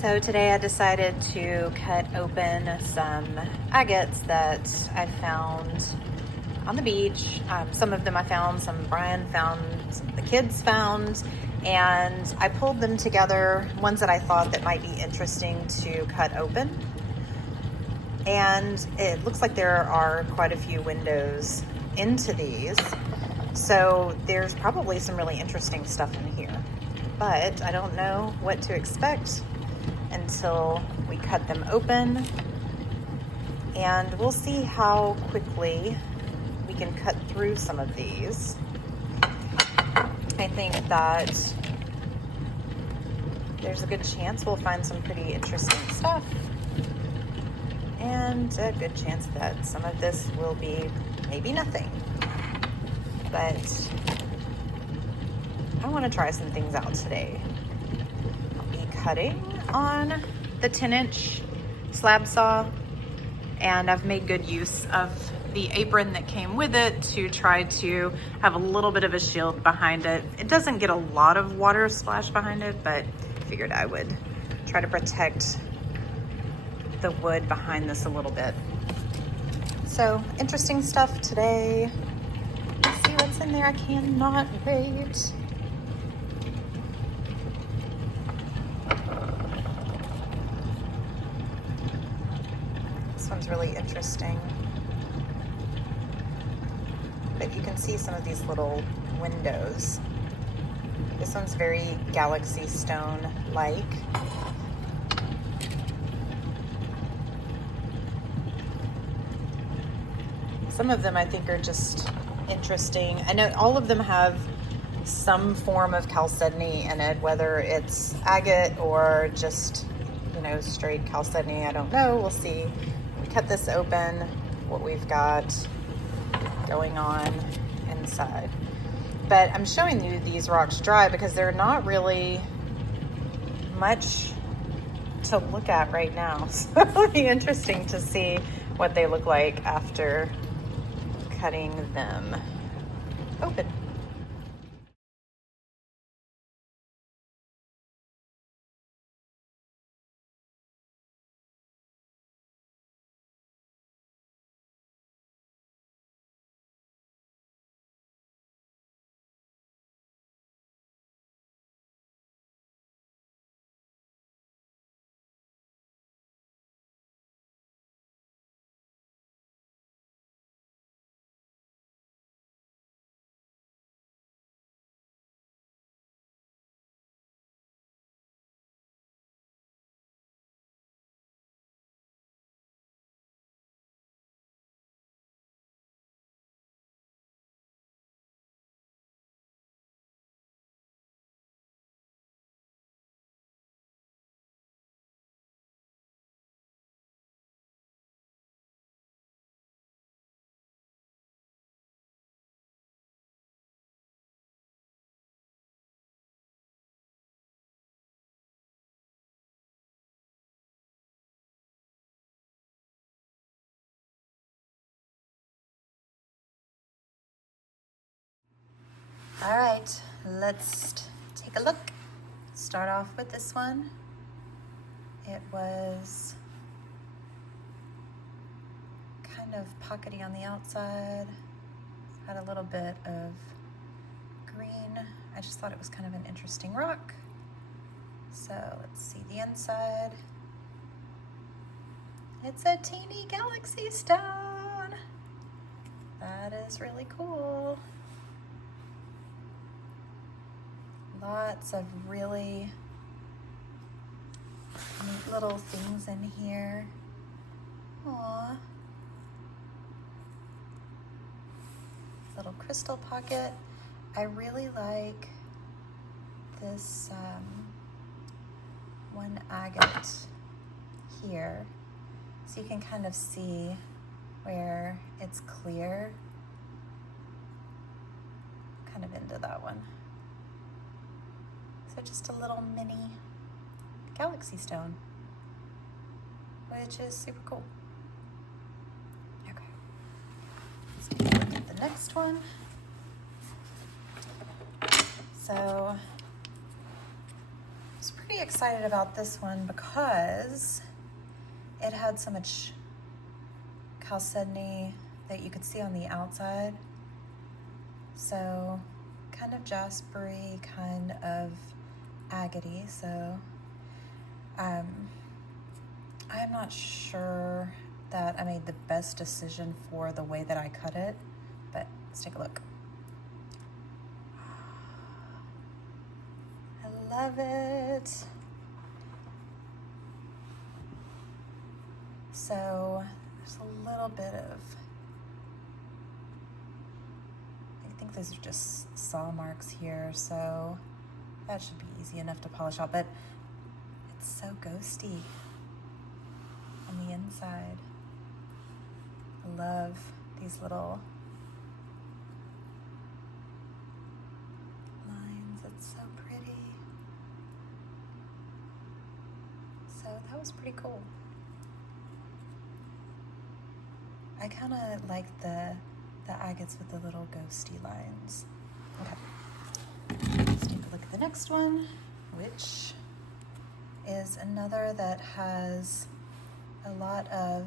So today I decided to cut open some agates that I found on the beach. Some of them I found, some Brian found, some the kids found, and I pulled them together, ones that I thought that might be interesting to cut open. And it looks like there are quite a few windows into these, so there's probably some really interesting stuff in here, but I don't know what to expect until we cut them open, and we'll see how quickly we can cut through some of these. I think that there's a good chance we'll find some pretty interesting stuff, and a good chance that some of this will be maybe nothing. But I want to try some things out today. I'll be cutting on the 10-inch slab saw, and I've made good use of the apron that came with it to try to have a little bit of a shield behind it. It doesn't get a lot of water splash behind it, but I figured I would try to protect the wood behind this a little bit. So interesting stuff today. Let's see what's in there. I cannot wait. This one's really interesting. But you can see some of these little windows. This one's very Galaxy Stone-like. Some of them I think are just interesting. I know all of them have some form of chalcedony in it, whether it's agate or just, straight chalcedony. I don't know. We'll see. We cut this open, what we've got going on inside. But I'm showing you these rocks dry because they're not really much to look at right now. So it'll be interesting to see what they look like after cutting them open. All right, let's take a look. Start off with this one. It was kind of pockety on the outside. Had a little bit of green. I just thought it was kind of an interesting rock. So let's see the inside. It's a teeny Galaxy Stone. That is really cool. Lots of really neat little things in here. Aww. Little crystal pocket. I really like this one agate here. So you can kind of see where it's clear. Kind of into that one. So just a little mini Galaxy Stone, which is super cool. Okay, let's take a look at the next one. So it's pretty pretty excited about this one because it had so much chalcedony that you could see on the outside. So kind of jaspery, kind of agate. So I'm not sure that I made the best decision for the way that I cut it, but let's take a look. I love it. So there's a little bit of, I think these are just saw marks here, so that should be easy enough to polish out, but it's so ghosty on the inside. I love these little lines. It's so pretty. So that was pretty cool. I kind of like the agates with the little ghosty lines. Okay, let's take a look at the next one, which is another that has a lot of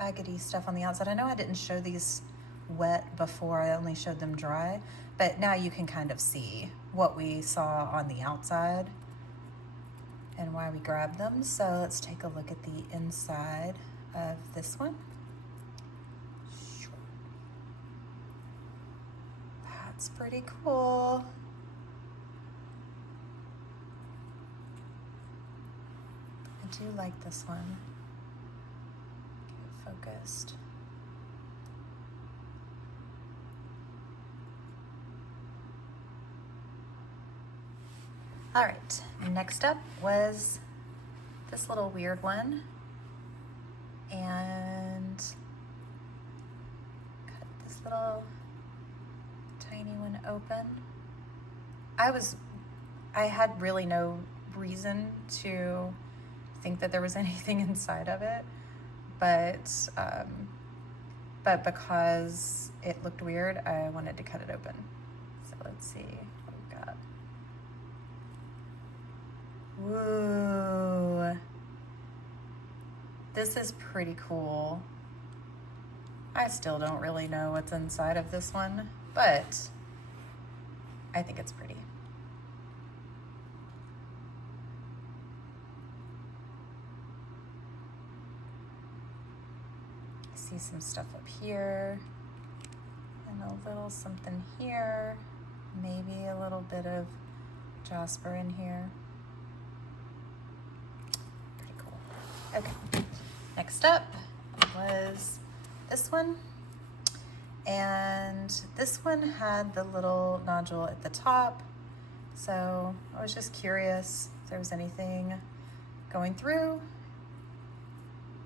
agate stuff on the outside. I know I didn't show these wet before, I only showed them dry, but now you can kind of see what we saw on the outside and why we grabbed them. So let's take a look at the inside of this one. That's pretty cool. I do like this one. Get it focused. All right, next up was this little weird one. And cut this little tiny one open. I had really no reason to think that there was anything inside of it, but because it looked weird, I wanted to cut it open. So let's see what we've got. Woo! This is pretty cool. I still don't really know what's inside of this one, but I think it's pretty. I see some stuff up here and a little something here, maybe a little bit of jasper in here. Pretty cool. Okay, next up was this one. And this one had the little nodule at the top. So I was just curious if there was anything going through.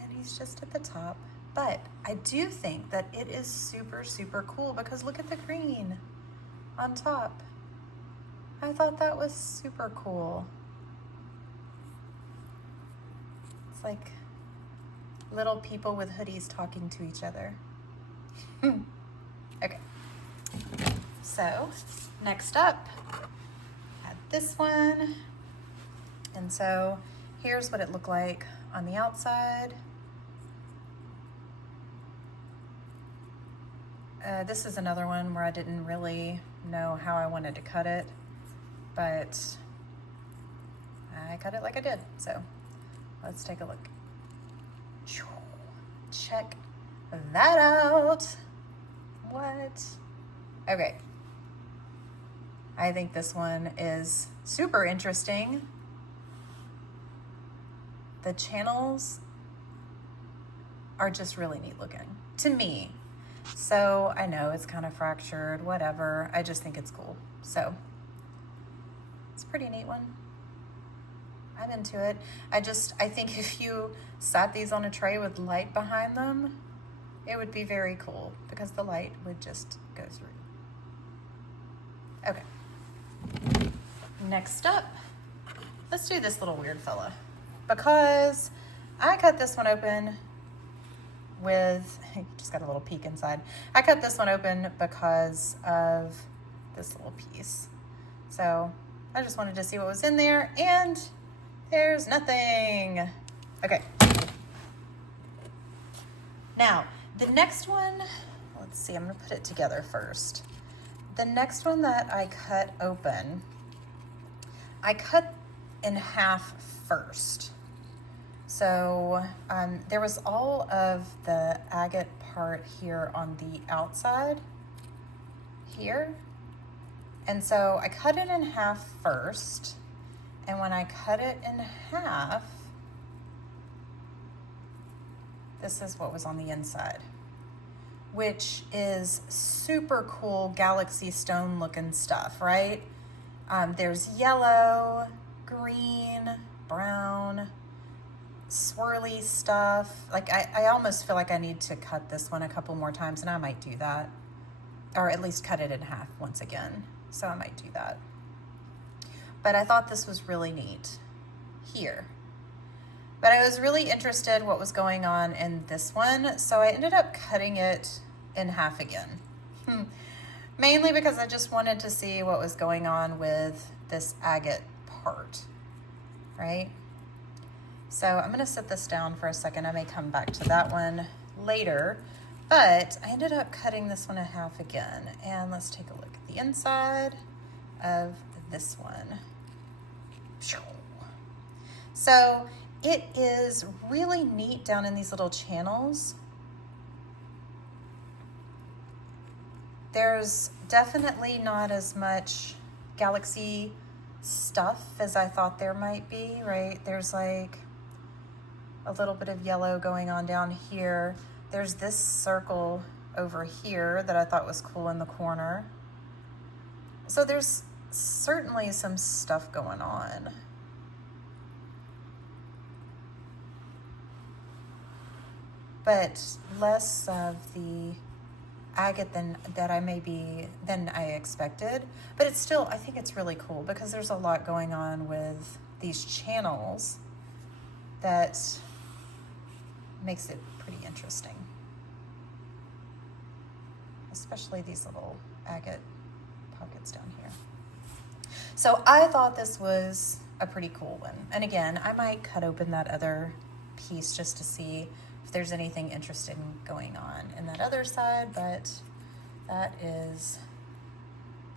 And he's just at the top. But I do think that it is super, super cool because look at the green on top. I thought that was super cool. It's like little people with hoodies talking to each other. Okay, so next up, I had this one. And so here's what it looked like on the outside. This is another one where I didn't really know how I wanted to cut it, but I cut it like I did. So let's take a look. Check that out. What? Okay. I think this one is super interesting. The channels are just really neat looking to me. So I know it's kind of fractured, whatever. I just think it's cool. So it's a pretty neat one. I'm into it. I think if you sat these on a tray with light behind them, it would be very cool because the light would just go through. Okay. Next up, let's do this little weird fella because I cut this one open with, just got a little peek inside. I cut this one open because of this little piece. So I just wanted to see what was in there, and There's nothing. Okay. Now, the next one, let's see, I'm gonna put it together first. The next one that I cut open, I cut in half first. So there was all of the agate part here on the outside here. And so I cut it in half first. And when I cut it in half, this is what was on the inside, which is super cool galaxy stone looking stuff, right? There's yellow, green, brown, swirly stuff. Like I almost feel like I need to cut this one a couple more times, and I might do that, or at least cut it in half once again. So I might do that. But I thought this was really neat here. But I was really interested what was going on in this one, so I ended up cutting it in half again. Mainly because I just wanted to see what was going on with this agate part, right? So I'm gonna set this down for a second. I may come back to that one later, but I ended up cutting this one in half again. And let's take a look at the inside of this one. So it is really neat down in these little channels. There's definitely not as much galaxy stuff as I thought there might be, right? There's like a little bit of yellow going on down here. There's this circle over here that I thought was cool in the corner. So there's certainly some stuff going on. But less of the agate than I expected. But it's still, I think it's really cool because there's a lot going on with these channels that makes it pretty interesting. Especially these little agate pockets down here. So I thought this was a pretty cool one. And again, I might cut open that other piece just to see if there's anything interesting going on in that other side, but that is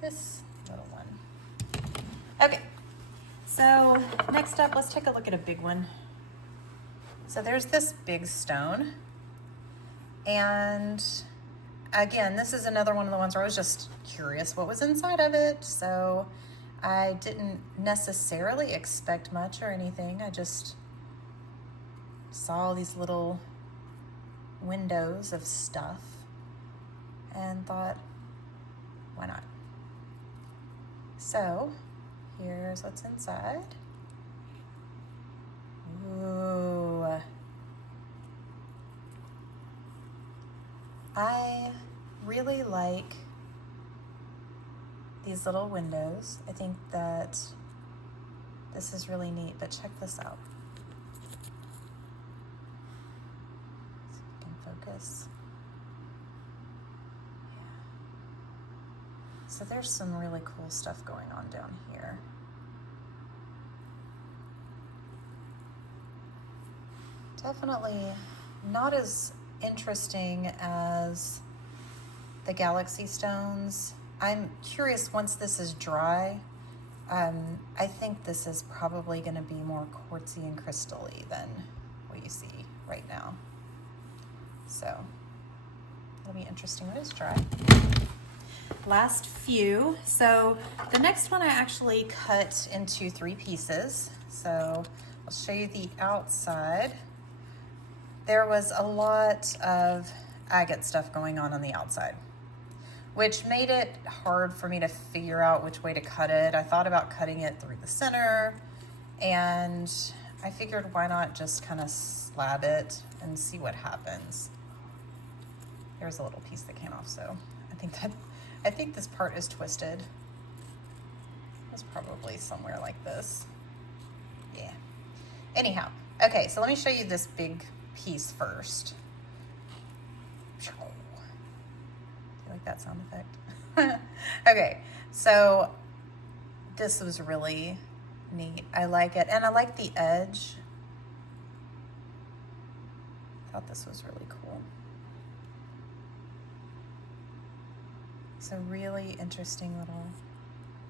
this little one. Okay, so next up, let's take a look at a big one. So there's this big stone. And again, this is another one of the ones where I was just curious what was inside of it. So I didn't necessarily expect much or anything. I just saw all these little windows of stuff and thought, why not? So here's what's inside. Ooh. I really like these little windows. I think that this is really neat, but check this out. See if I can focus. Yeah. So there's some really cool stuff going on down here. Definitely not as interesting as the galaxy stones. I'm curious once this is dry. I think this is probably going to be more quartzy and crystal-y than what you see right now. So it'll be interesting when it's dry. Last few. So the next one I actually cut into 3 pieces. So I'll show you the outside. There was a lot of agate stuff going on the outside, which made it hard for me to figure out which way to cut it. I thought about cutting it through the center, and I figured why not just kind of slab it and see what happens. There's a little piece that came off, so I think this part is twisted. It's probably somewhere like this. Yeah. Anyhow, okay, so let me show you this big piece first. You like that sound effect? Okay, so this was really neat. I like it. And I like the edge. I thought this was really cool. It's a really interesting little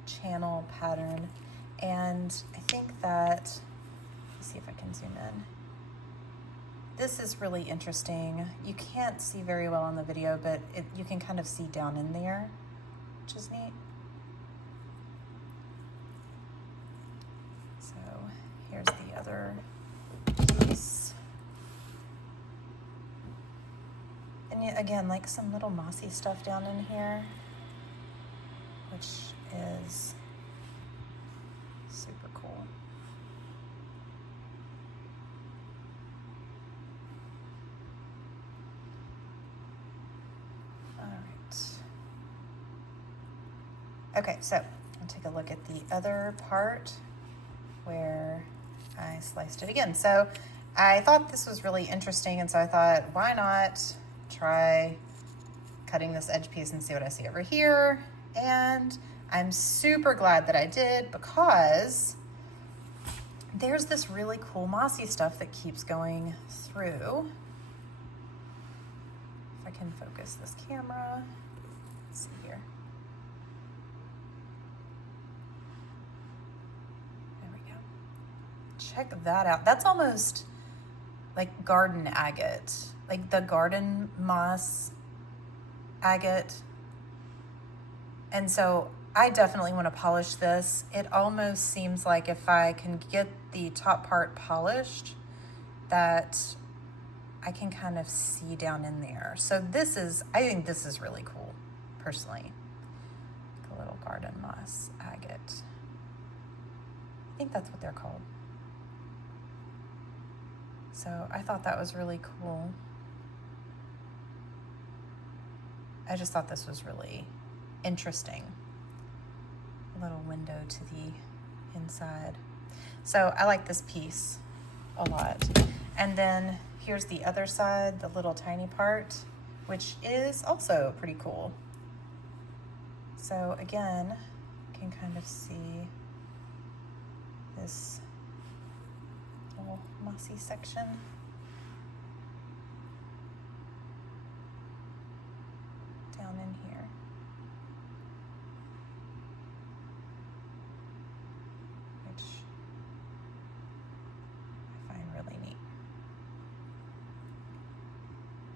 channel pattern. And I think that, let's see if I can zoom in. This is really interesting. You can't see very well on the video, but you can kind of see down in there, which is neat. So here's the other piece. And again, like some little mossy stuff down in here, which is super cool. All right. Okay, so I'll take a look at the other part where I sliced it again. So I thought this was really interesting, and so I thought, why not try cutting this edge piece and see what I see over here. And I'm super glad that I did, because there's this really cool mossy stuff that keeps going through. If I can focus this camera, let's see here. There we go. Check that out. That's almost like garden agate, like the garden moss agate. And so I definitely want to polish this. It almost seems like if I can get the top part polished, that I can kind of see down in there. So this is, I think this is really cool, personally. Like a little garden moss agate. I think that's what they're called. So I thought that was really cool. I just thought this was really interesting. A little window to the inside. So I like this piece a lot. And then here's the other side, the little tiny part, which is also pretty cool. So again, you can kind of see this little mossy section. Down in here. Which I find really neat.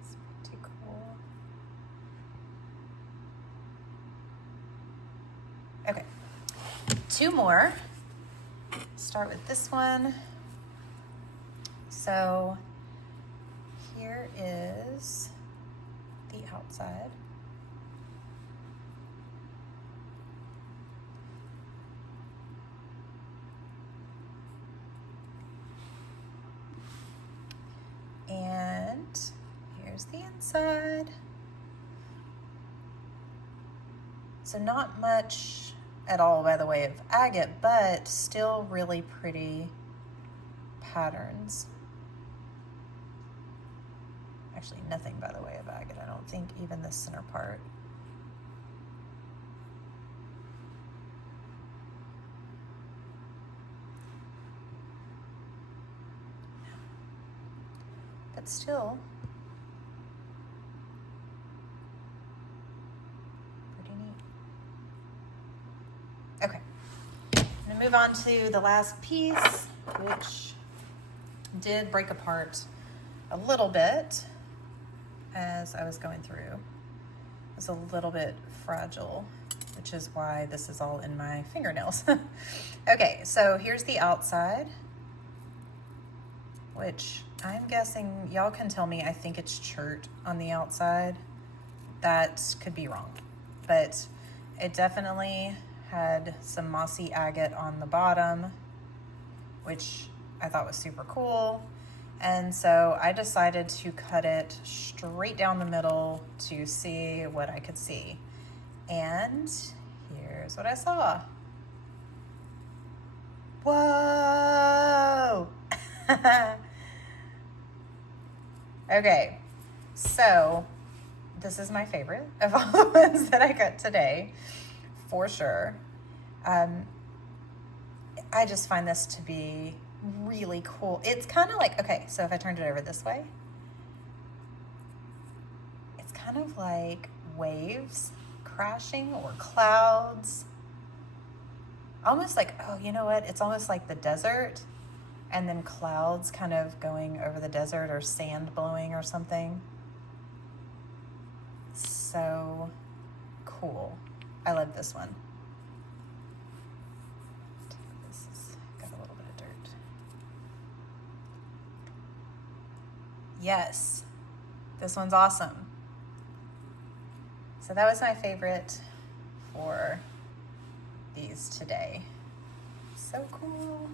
It's pretty cool. Okay, two more. Start with this one. So here is the outside. And here's the inside. So not much at all by the way of agate, but still really pretty patterns. Actually, nothing by the way of agate, I don't think, even the center part. But still pretty neat. Okay, I'm gonna move on to the last piece, which did break apart a little bit as I was going through. It was a little bit fragile, which is why this is all in my fingernails. Okay, so here's the outside, which I'm guessing, y'all can tell me, I think it's chert on the outside. That could be wrong, but it definitely had some mossy agate on the bottom, which I thought was super cool. And so I decided to cut it straight down the middle to see what I could see. And here's what I saw. Whoa! Okay, so this is my favorite of all the ones that I got today, for sure. I I just find this to be really cool. It's kind of like, okay, so if I turned it over this way, it's kind of like waves crashing or clouds. Almost like, oh, you know what? It's almost like the desert and then clouds kind of going over the desert or sand blowing or something. So cool. I love this one. This has got a little bit of dirt. Yes, this one's awesome. So that was my favorite for these today. So cool.